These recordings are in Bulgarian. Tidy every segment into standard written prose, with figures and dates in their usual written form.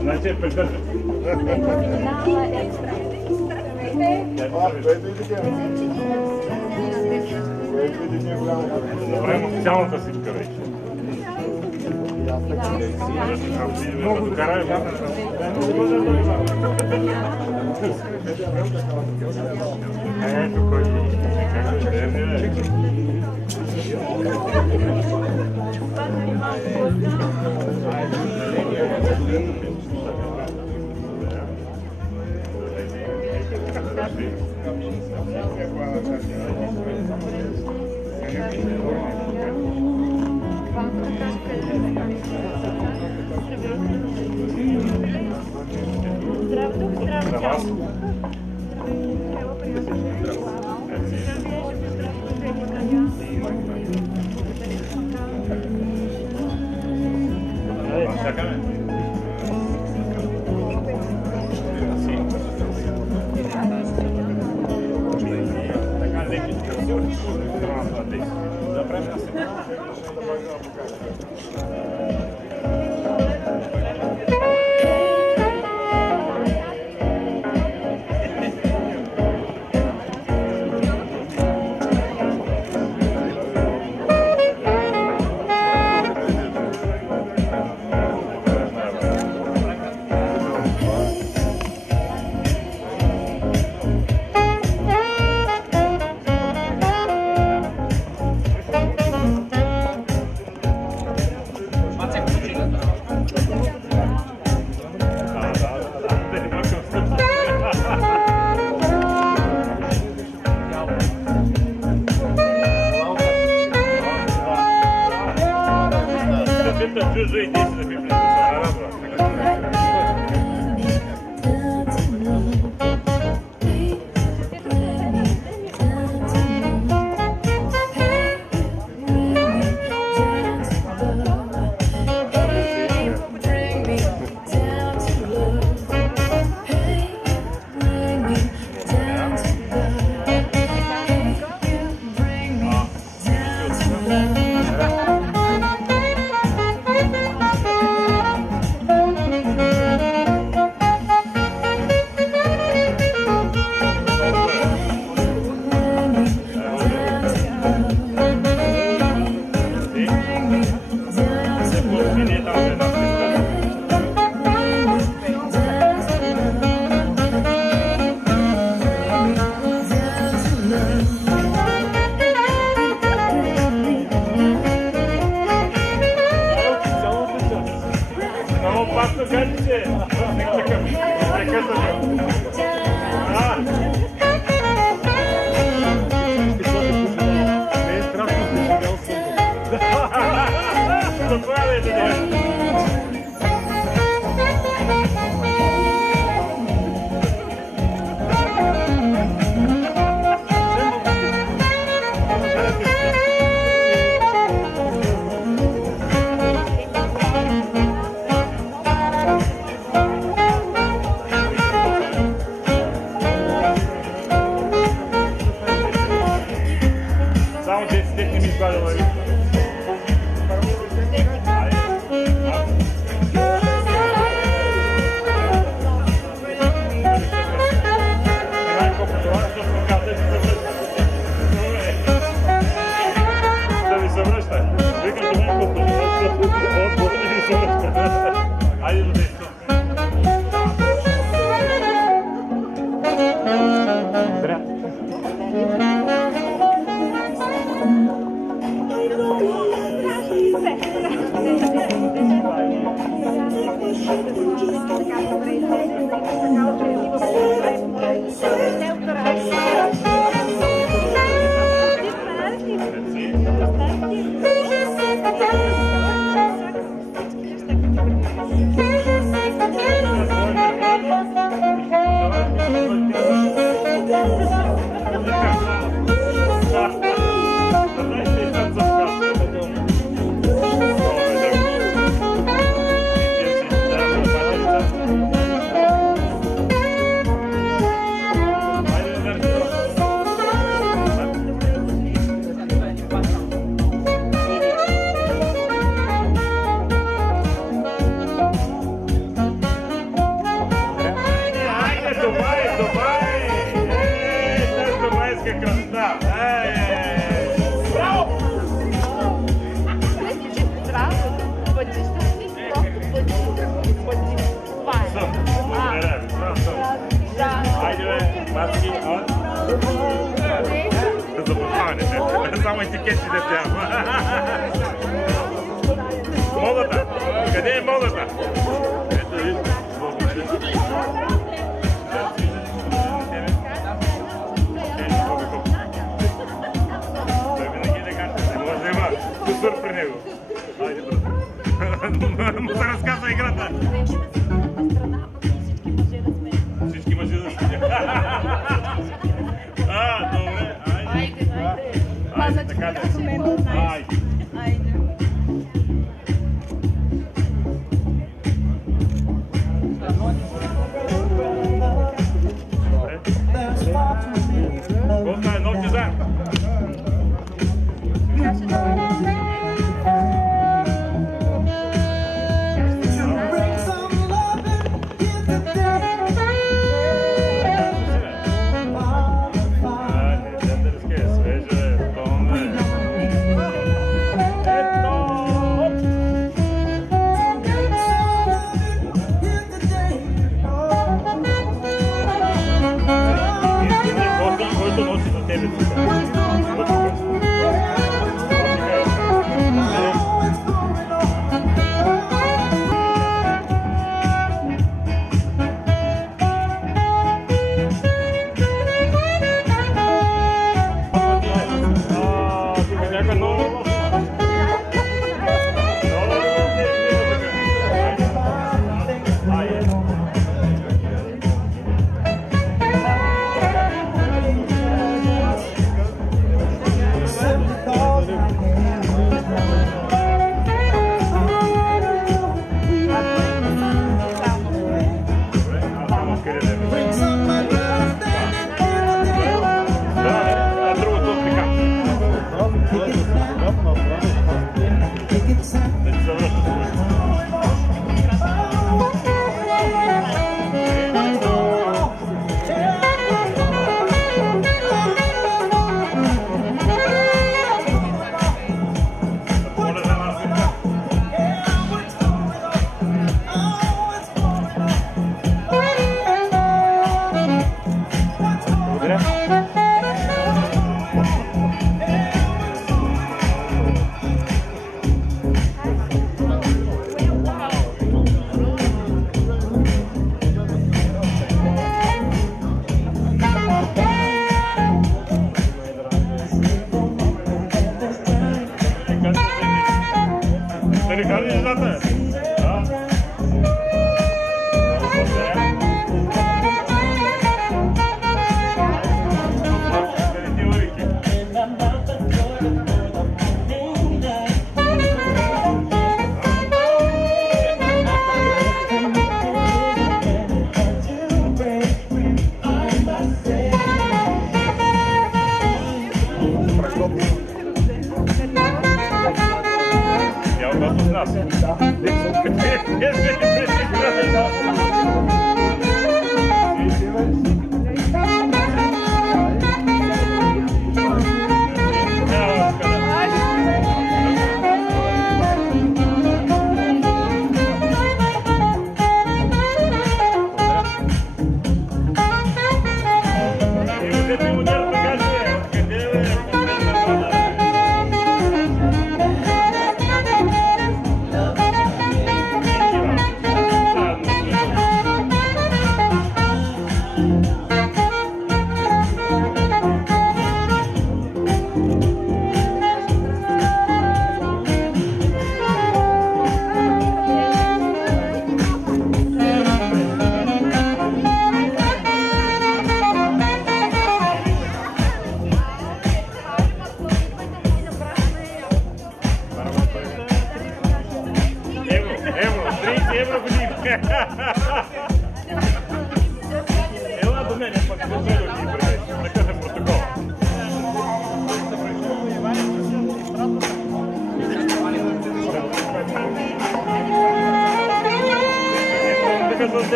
Значи придържа. Направим официалната ситка вече. Много докарай. Ето кой е. Само етикет ще да трябва. Молата! Къде е молата? Ето виж. Благодаря. Той винаги елегантен. Не може да има кусур при него. Айде, брат. Му се разказва играта. Всички мъже да смеят. Добре. Айде, така да е. Айде. Готова е, нов дизайн. Който носи до тебе сега.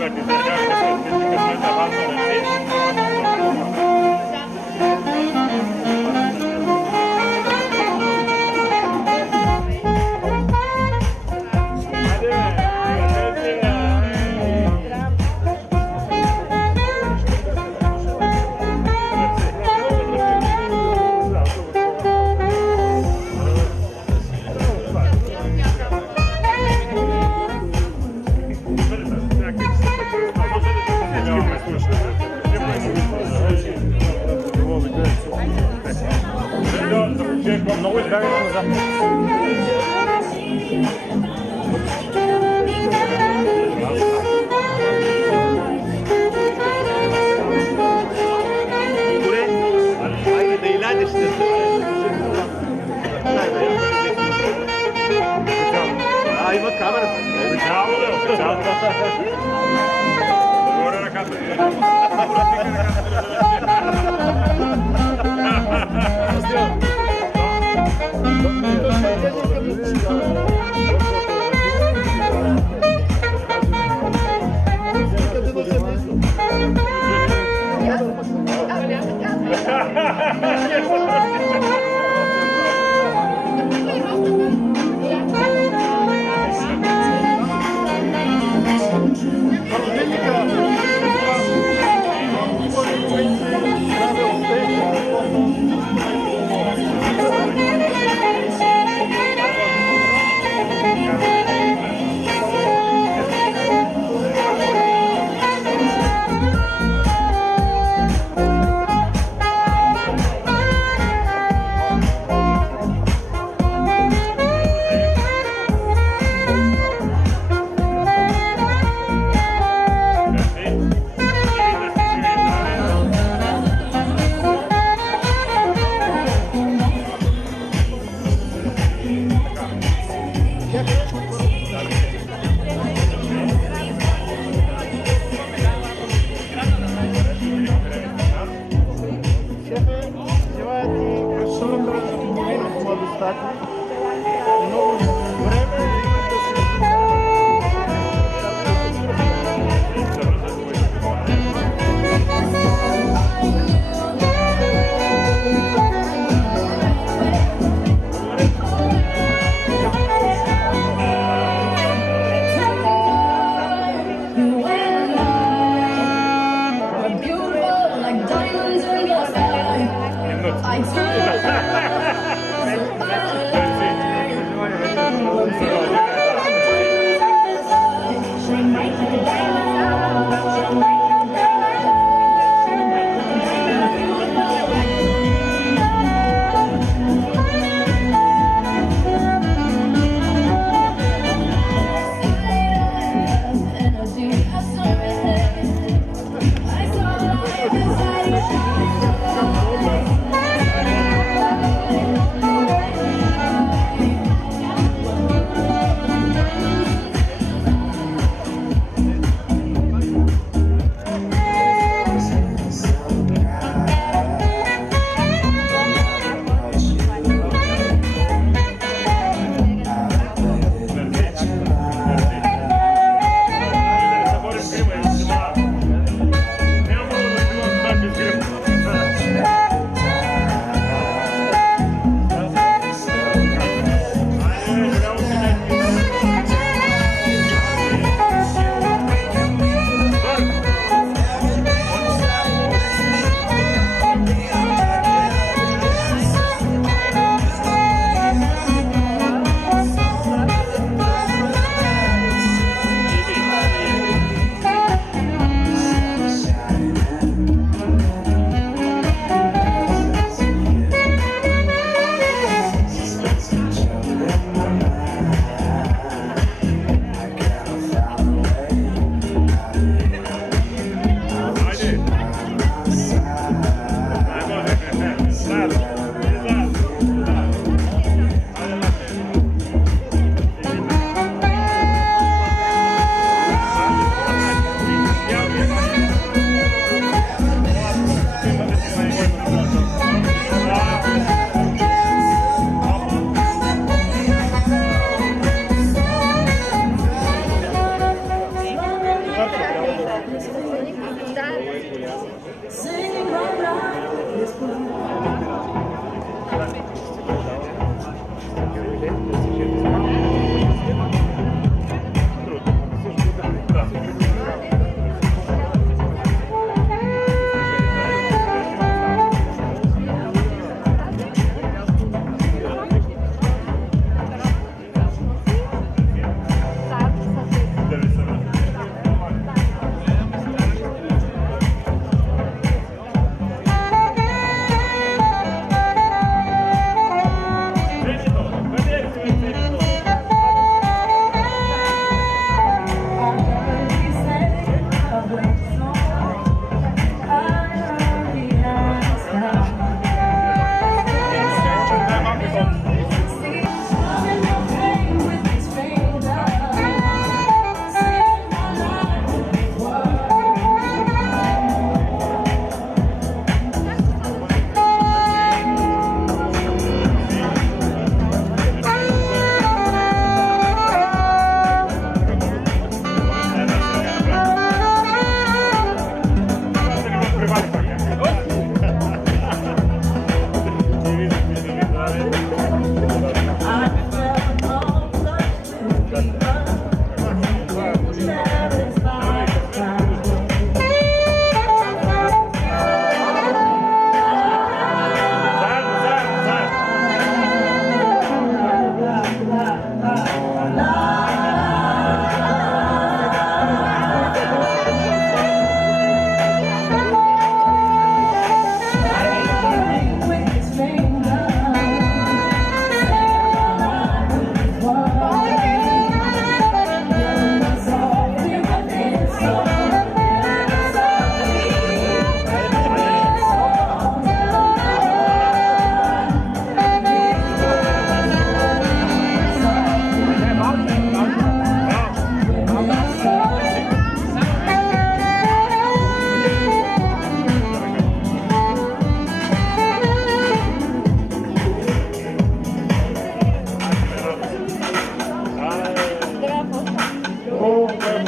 bugatti italiani che vanno Imate kamere? Obećavali. Gore na kameru. I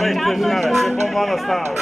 Ej, przyznamy, się pomalo stało.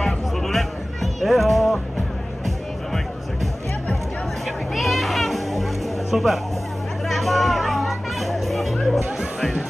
това сладолет. Ехо! За майката сега. Супер! Хайде.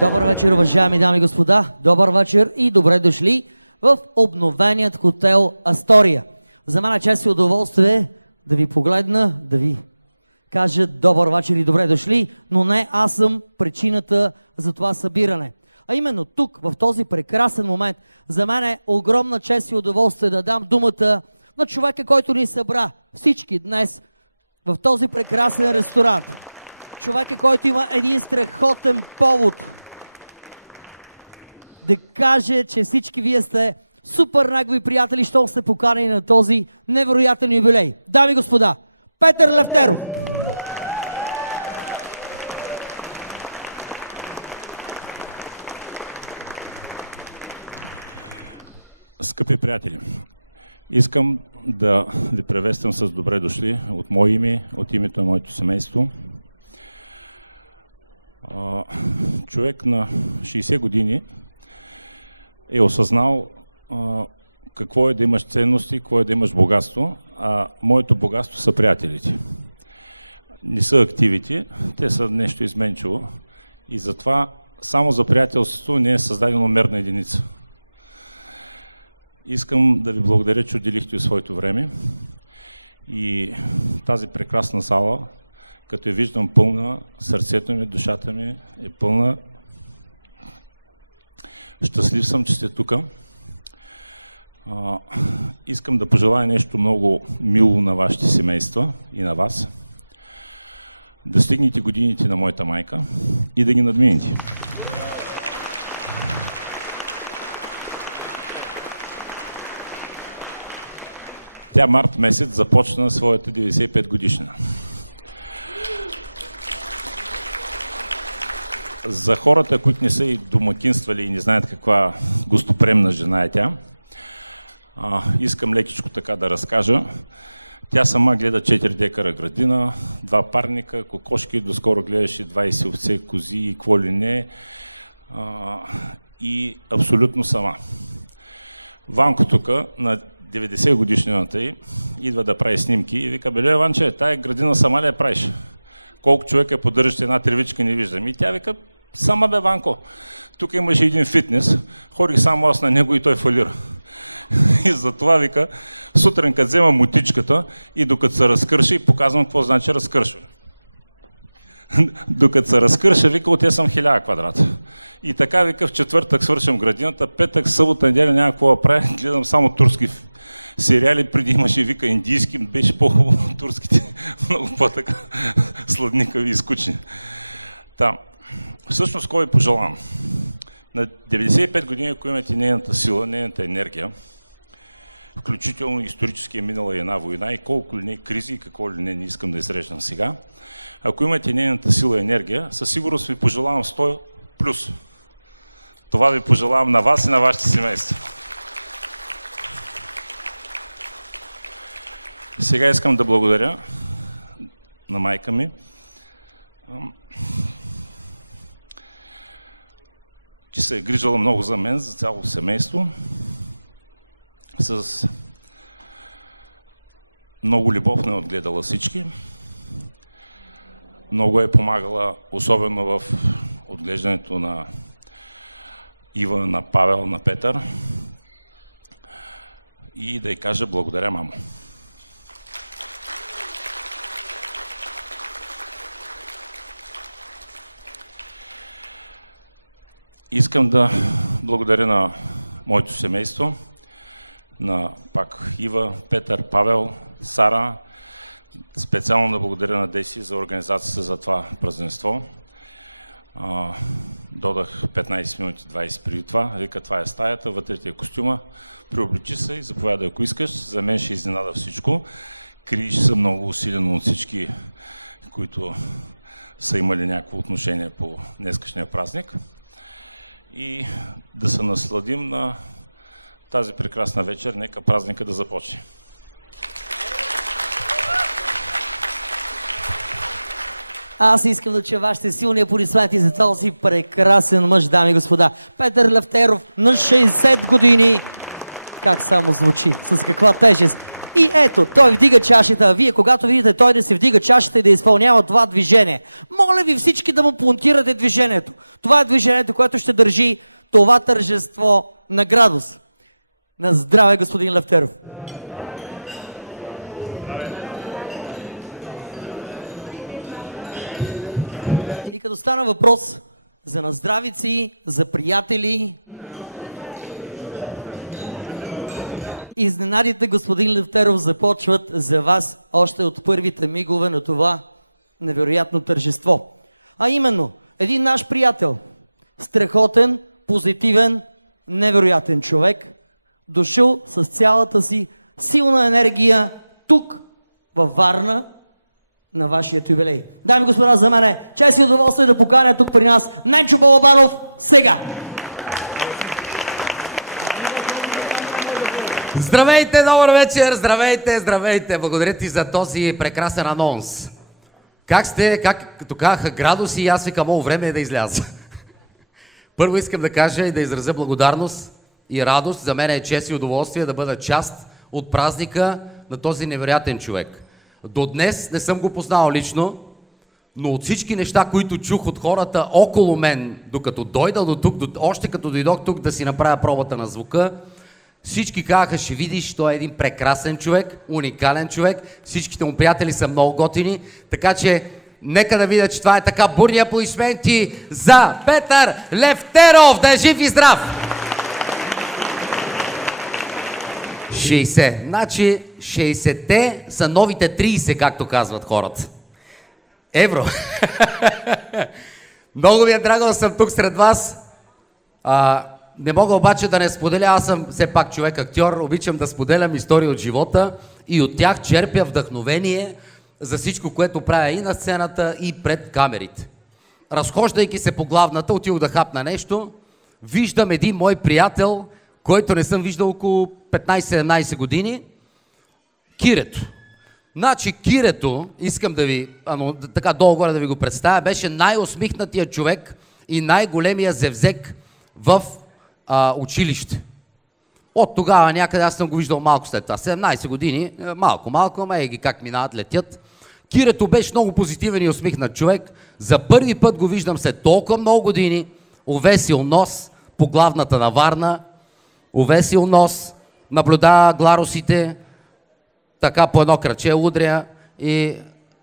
Добър вечер, уважаеми дами и господа. Добър вечер и добре дошли в обновеният хотел Астория. За мен е чест и удоволствие да ви погледна, да ви кажа добър вечер и добре дошли, но не аз съм причината за това събиране. А именно тук, в този прекрасен момент, за мен е огромна чест и удоволствие да дам думата на човека, който ни събра всички днес в този прекрасен ресторант. Човека, който има един страхотен повод да каже, че всички вие сте супер негови приятели, щом сте поканени на този невероятен юбилей. Дами и господа, Петър Лефтеров! Скъпи приятели, искам да ви приветствам с добре дошли от мое име, от името на моето семейство. Човек на 60 години е осъзнал какво е да имаш ценности, какво е да имаш богатство, а моето богатство са приятелите. Не са активите, те са нещо изменчиво и затова само за приятелството не е създадено мерна единица. Искам да ви благодаря, че отделихте своето време и тази прекрасна зала, като я виждам пълна, сърцето ми, душата ми е пълна. Щастлив съм, че сте тук. Искам да пожелая нещо много мило на вашите семейства и на вас. Да стигнете годините на моята майка и да ги надминете. Тя март месец започна своята 95 годишнина. За хората, които не са и домакинствали и не знаят каква гостоприемна жена е тя, искам лекичко така да разкажа. Тя сама гледа 4 декара градина, 2 парника, кокошки, доскоро гледаше 20 овце, кози и какво ли не. И абсолютно сама. Ванко тук, на 90 годишнината й, идва да прави снимки и вика: "Беле, Иванче, тая градина сама ли я правиш? Колко човека поддържат една тревичка, не виждам." И тя вика: "Сама бе, Ванко. Тук имаше един фитнес, ходих само аз на него и той фалира." И затова вика, сутрин като взема мотичката и докато се разкърша, и показвам какво значи разкършване. Докато се разкърша, вика, те съм 1000 квадрата. И така, вика, в четвъртък свършам градината, петък, събота, неделя няма какво да правя, гледам само турски сериали, преди имаше, вика, индийски, беше по-хубаво турските, много по-така сладникави и скучни. Та, всъщност, кой ви пожелавам? На 95 години, ако имате нейната сила, нейната енергия, включително исторически е минала една война и колко ли не кризи и какво ли не искам да изреждам сега, ако имате нейната сила и енергия, със сигурност ви пожелавам 100+. Това ви пожелавам на вас и на вашите семейства. Сега искам да благодаря на майка ми, че се е грижала много за мен, за цялото семейство, с много любов ме отгледала всички. Много е помагала, особено в отглеждането на Ива, на Павел, на Петър. И да й кажа благодаря, мамо. Искам да благодаря на моето семейство, на пак Ива, Петър, Павел, Сара. Специално да благодаря на Деси за организацията за това празненство. Додах 15 минути 20 преди това. Вика, това е стаята, вътре ти е костюма. Приобличи се и заповядай, ако искаш. За мен ще изненада всичко. Криш съм много усилено от всички, които са имали някакво отношение по днескашния празник. И да се насладим на тази прекрасна вечер. Нека празника да започне. Аз искам да чуя вашите силни аплодисменти за този прекрасен мъж, дами и господа. Петър Лефтеров на 60 години. Как само звучи, с каква тежест. И ето, той вдига чашата, а вие когато видите той да се вдига чашата и да изпълнява това движение, моля ви всички да му плантирате движението. Това е движението, което ще държи това тържество на градус. На здраве, господин Лефтеров! И като стана въпрос за наздравици, за приятели, изненадите, господин Лефтеров, започват за вас още от първите мигове на това невероятно тържество. А именно, един наш приятел, страхотен, позитивен, невероятен човек, дошъл с цялата си силна енергия тук, във Варна, на вашия юбилей. Дами и господа, за мен е чест и удоволствие да поканя тук при нас Ненчо Балабанов сега! Здравейте, добър вечер! Здравейте! Благодаря ти за този прекрасен анонс. Как сте? Като казаха градуси, аз викам, време е да изляза. Първо искам да кажа и да изразя благодарност и радост. За мен е чест и удоволствие да бъда част от празника на този невероятен човек. До днес не съм го познал лично, но от всички неща, които чух от хората около мен, докато дойда до тук, още като дойдох тук да си направя пробата на звука, всички казаха, ще видиш, той е един прекрасен човек, уникален човек, всичките му приятели са много готини, така че нека да видя, че това е така. Бурни аплодисменти за Петър Лефтеров! Да е жив и здрав! 60. Значи 60-те са новите 30, както казват хората. Евро. Много ми е драго да съм тук сред вас. Не мога обаче да не споделя, аз съм все пак човек актьор, обичам да споделям истории от живота и от тях черпя вдъхновение за всичко, което правя и на сцената, и пред камерите. Разхождайки се по главната, отидох да хапна нещо, виждам един мой приятел, който не съм виждал около 15-17 години, Кирето. Значи Кирето, искам да ви, така долу-горе да ви го представя, беше най-усмихнатия човек и най-големия зевзек в училище. От тогава някъде, аз съм го виждал малко след това, 17 години, малко, ама ги как минават, летят. Кирето беше много позитивен и усмихнат човек. За първи път го виждам след толкова много години, увесил нос по главната на Варна, увесил нос, наблюдава гларусите, така по едно краче удря и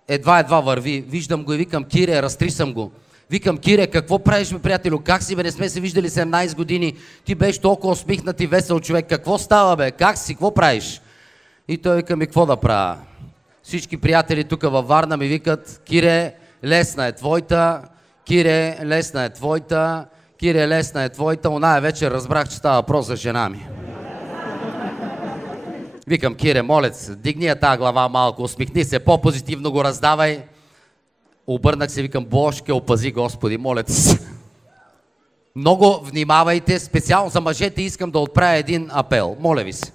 едва върви. Виждам го и викам, Кире, разтрисам го. Викам, Кире, какво правиш, бе, приятелю? Как си, бе? Не сме се виждали 17 години. Ти беше толкова усмихнат и весел човек. Какво става, бе? Как си? Какво правиш? И той вика, ми, какво да правя? Всички приятели тук във Варна ми викат, Кире, лесна е твоята, Кире, лесна е твоята, Кире, лесна е твоята. Оная вечер разбрах, че става въпрос за жена ми. Викам, Кире, моля се, дигни я тази глава малко, усмихни се, по-позитивно го раздавай. Обърнах се, викам, Божке, опази Господи, моля се. Много внимавайте, специално за мъжете искам да отправя един апел, моля ви се.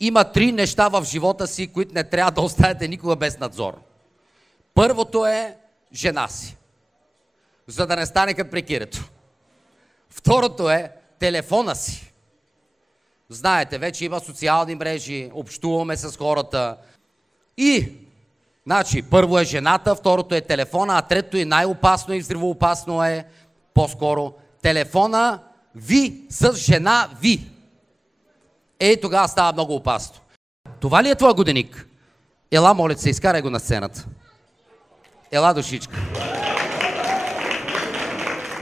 Има 3 неща в живота си, които не трябва да оставяте никога без надзор. Първото е жена си, за да не стане като при Кирето. Второто е телефона си. Знаете, вече има социални мрежи, общуваме с хората. И, значи, първо е жената, второто е телефона, а трето и най-опасно и взривоопасно е по-скоро телефона ви с жена ви. Тогава става много опасно. Това ли е твой годеник? Ела, моля се, изкарай го на сцената. Ела, душичка.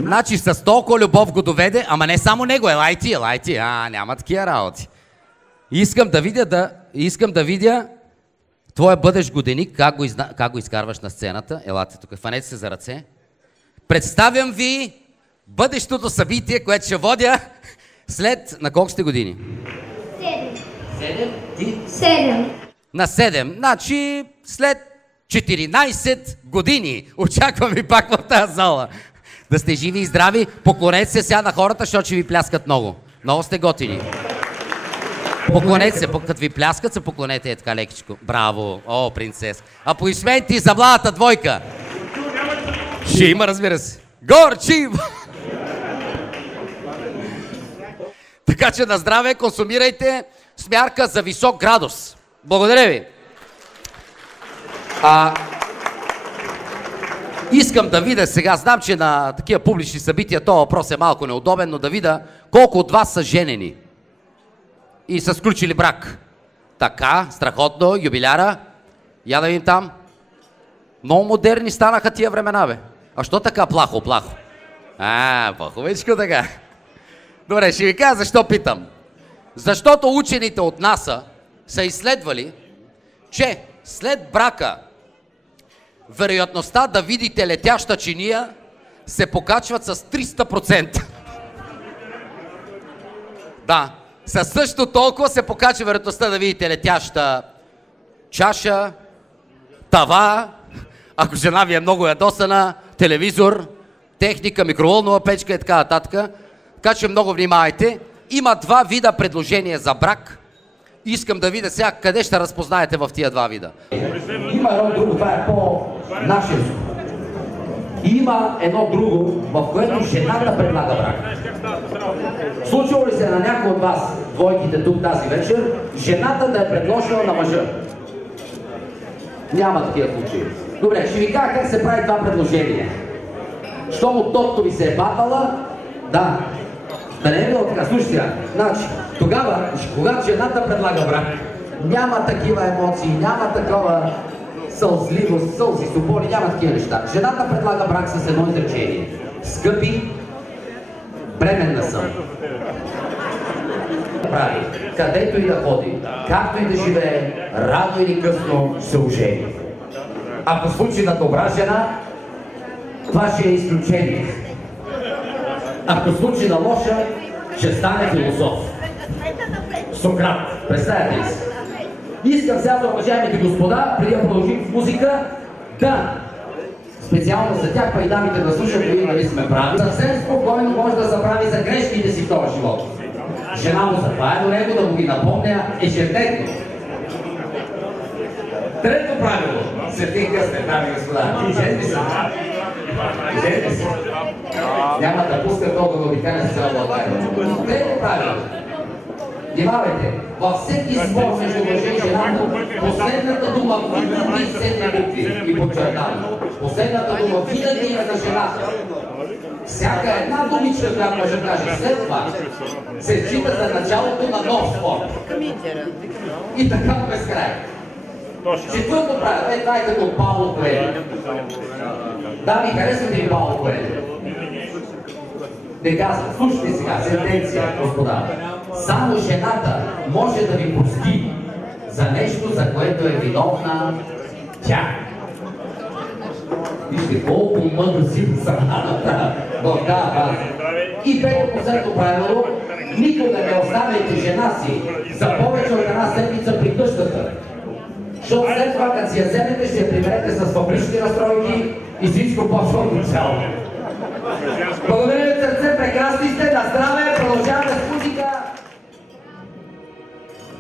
Значи с толкова любов го доведе, ама не само него, елай ти, няма такива работи. Искам да видя твоя бъдещ годеник, как го изкарваш на сцената. Елате тук, фанете се за ръце. Представям ви бъдещото събитие, което ще водя след... На колко сте години? 7. 7? Ти? 7. На 7. Значи след 14 години. Очаквам ви пак в тази зала. Да сте живи и здрави. Поклонете се сега на хората, защото ще ви пляскат много. Много сте готини. Поклонете се, като ви пляскат, се поклонете е така лекичко. Браво! О, принцес! Аплодисменти за младата двойка! Ще има, разбира се. Горчив! Така че на здраве консумирайте смярка за висок градус. Благодаря ви. Искам да видя сега, знам, че на такива публични събития този въпрос е малко неудобен, но да видя колко от вас са женени и са сключили брак. Така, страхотно, юбиляра. Я да видим там. Много модерни станаха тия времена, бе. А що така плахо? По-хубавичко така. Добре, ще ви кажа защо питам. Защото учените от НАСА са изследвали, че след брака вероятността да видите летяща чиния се покачват с 300%. Да, със също толкова се покачва вероятността да видите летяща чаша, тава, ако жена ви е много ядосана, телевизор, техника, микроволнова печка и така нататък. Така че много внимавайте. Има два вида предложения за брак. Искам да видя сега къде ще разпознаете в тия два вида. Има едно друго, това е по-нашенско. Има едно друго, в което жената предлага брак. Случило ли се на някой от вас, двойките тук тази вечер, жената да е предложила на мъжа? Няма такива случаи. Добре, ще ви кажа как се прави това предложение. Щом от топто ви се е батала, да не е било така. Слушай сега, значи, тогава, когато жената предлага брак, няма такива емоции, няма такова сълзливост, сълзи, соболи, няма такива неща. Жената предлага брак с едно изречение. Скъпи, бременна съм. Прави, където и да ходи, както и да живее, рано или късно се ожени. Ако случи на добра жена, това ще е изключение. Ако случи на лоша, ще стане философ. Сократ, представете ли си? Искам сега за уважаемите господа, преди да продължим с музика, да специално за тях, па и дамите да слушат, и нали сме прави. Съвсем спокойно може да забрави за грешките си в този живот. Жена му затова е до него да му ги напомня ежедневно. Трето правило. Свети късне, дами и господа. Жените се. Жените се. Няма да пускат толкова да обикаля с цяла България. Трето правило. Внимавайте, във всеки спор между мъжа и жената, последната дума винаги седне букви и подчертавам. Последната дума винаги е на жената. Всяка една думичка, която мъжа каже след това, се счита за началото на нов спор. И така до безкрай. Четвърто правило, това е като Пауло Коелho. Да, ми харесвате ли Пауло Коелho? Не казвам, слушайте сега, сентенция, господа. Само жената може да ви прости за нещо, за което е виновна тя. Вижте колко мъдро си събраната в тази фаза. И пето последно правило, никога не оставяйте жена си за повече от една седмица при къщата. Защото след това, като си я вземете, ще я приберете с фабрични настройки и всичко почва от начало. Благодаря ви, сърце, прекрасни сте, на здраве, продължаваме с музика.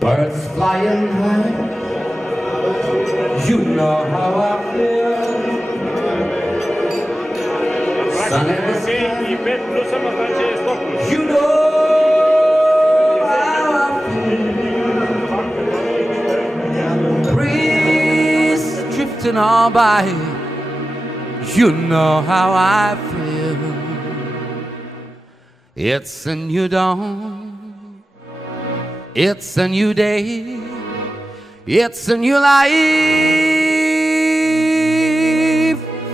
Birds flying high, you know how I feel. Sun in the sky, you know how I feel. Breeze drifting on by, you know how I feel. It's a new dawn. It's a new day, it's a new life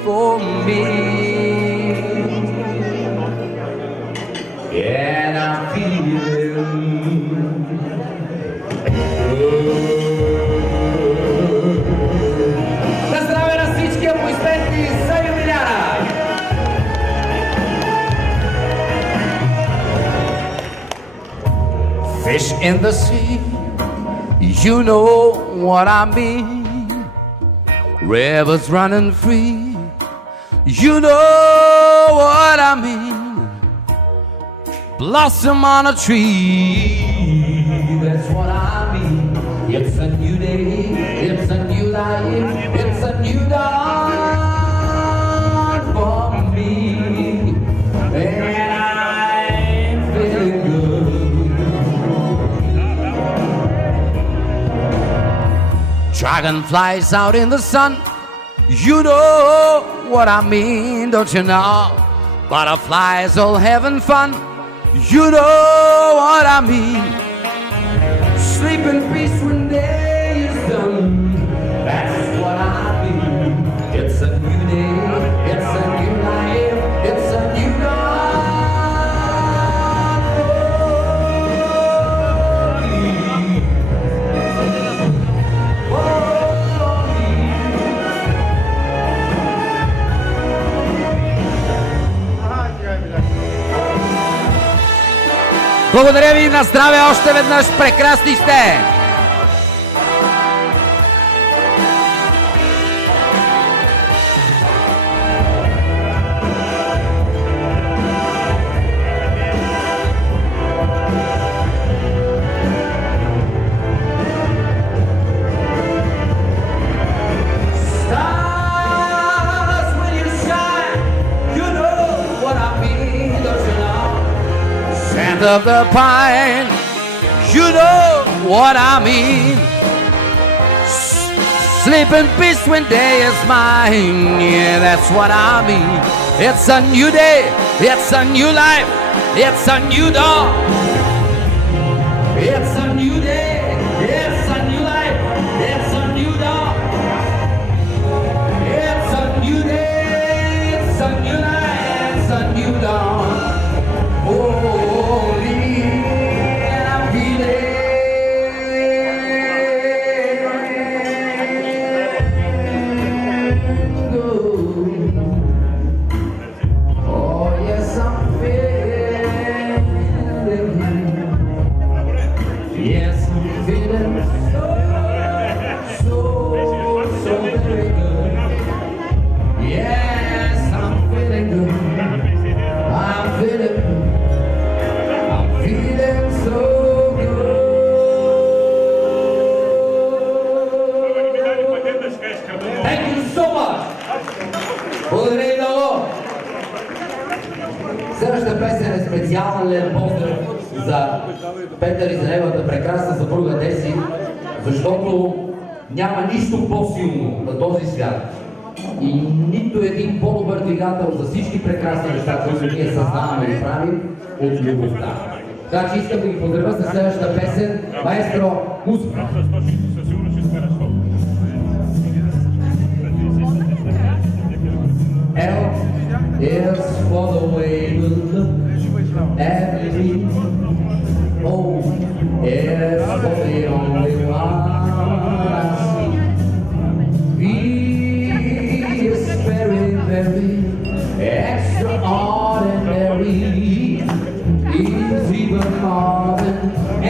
for me. And I'm feeling на здраве на всички аплодисменти за юбиляра! Fish in the sea, you know what I mean. Rivers running free, you know what I mean. Blossom on a tree, that's what I mean. It's a new day, it's a new life, it's a new dawn for me. And I'm feeling good. Dragonflies out in the sun. You know what I mean, don't you know? Butterflies all having fun. You know what I mean. Sleep in peace when day is done. That's what I mean. It's a new day, it's a new life, it's a new Благодаря ви, на здраве още веднъж, прекрасни сте! Of the pine, you know what I mean. Sleep in peace when day is mine, yeah, that's what I mean. It's a new day, it's a new life, it's a new dawn. It's a new day, it's a new life, it's a new dawn. It's a new day, it's a new life, it's a new dawn. Петър и за неговата прекрасна съпруга Деси, защото няма нищо по-силно на този свят и нито един по-добър двигател за всички прекрасни неща, които ние съзнаваме и правим, от любовта. Така че искам да ги поздравя за следващата песен. Маестро, музика! L is for the way you look at me. Oh, it's for the only one I see. V is very, very extraordinary. It's even more than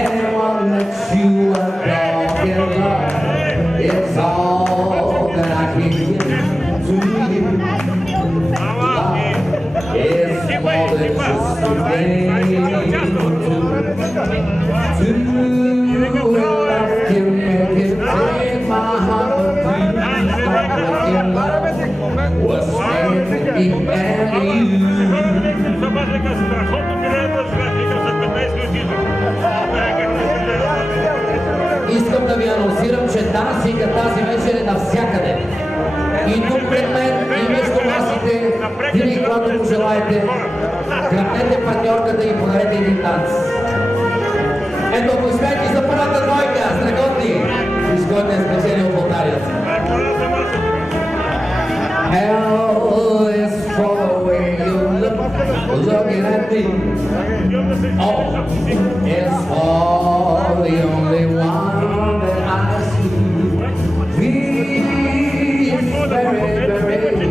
anyone that you are talking about. It's all that I can give to you. It's more than just a thing. Искам да ви анонсирам, че дансинга тази вечер е навсякъде. И тук пред мен, и между масите, винаги когато го желаете, гръбнете партньорката и подарете един танц. Ето, успехи за първата двойка, страхотни, с който е спечелил България. Hell is for the way you look, looking at me. Oh, it's for the only one that I see. We is very, very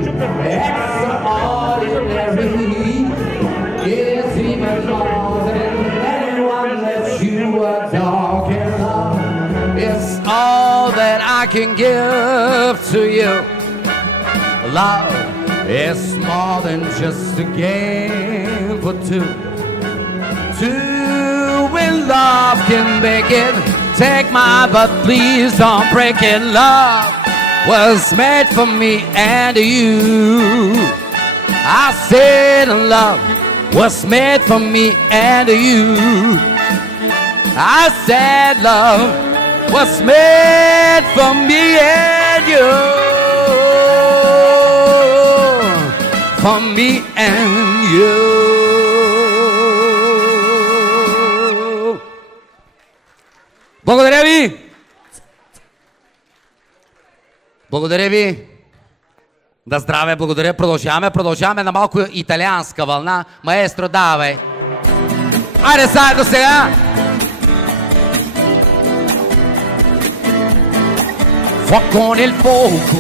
extraordinary. It's even more than anyone that you are talking about. It's all that I can give to you. Love is more than just a game for two. Two in love can make it. Take my but please don't break it. Love was made for me and you. I said love was made for me and you. I said love was made for me and you, for me and you. Благодаря ви! Благодаря ви! Да здраве, благодаря. Продължаваме на малко италианска вълна. Маестро, давай! Айде заедно сега! Fuoco nel fuoco,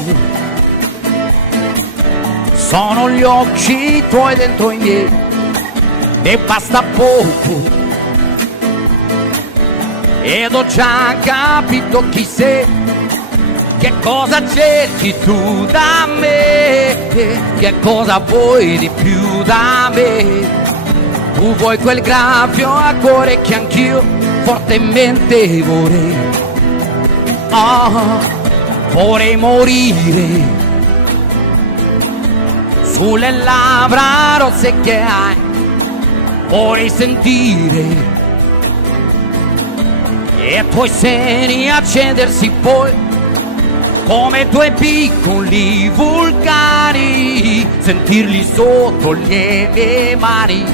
sono gli occhi tuoi dentro i miei, e basta poco, ed ho già capito chi sei, che cosa cerchi tu da me, che cosa vuoi di più da me. Tu vuoi quel graffio a cuore che anch'io fortemente vorrei. Vorrei morire sulle labbra rosse che hai, vorrei sentire i tuoi seni accendersi poi come due piccoli vulcani, sentirli sotto le mie mani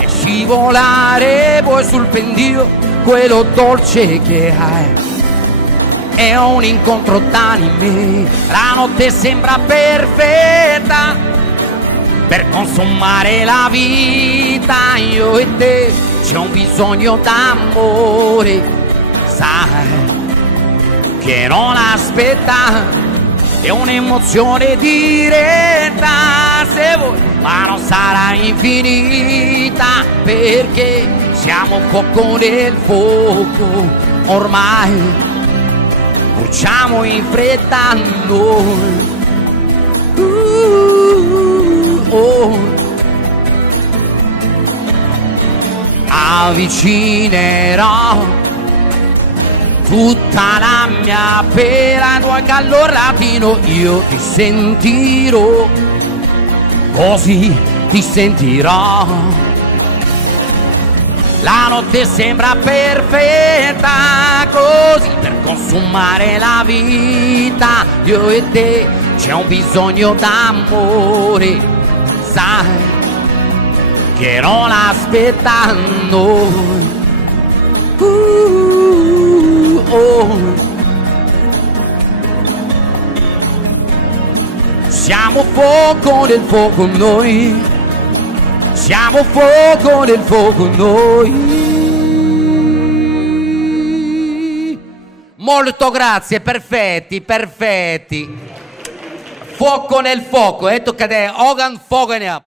e scivolare poi sul pendio quello dolce che hai. È un incontro d'anime, la notte sembra perfetta per consumare la vita. Io e te c'è un bisogno d'amore, sai che non aspetta, è un'emozione diretta, se vuoi, ma non sarà infinita, perché siamo fuoco nel fuoco, ormai bruciamo in fretta noi. Avvicinerò tutta la mia pena, tuo gallo rapino, io ti sentirò, così ti sentirò. La notte sembra perfetta, così per consumare la vita. Io e te c'è un bisogno d'amore, sai che non aspettando. Siamo fuoco nel fuoco noi, siamo fuoco nel fuoco noi. Molto grazie, perfetti, perfetti. Fuoco nel fuoco, tocca a te, Hogan Fogan.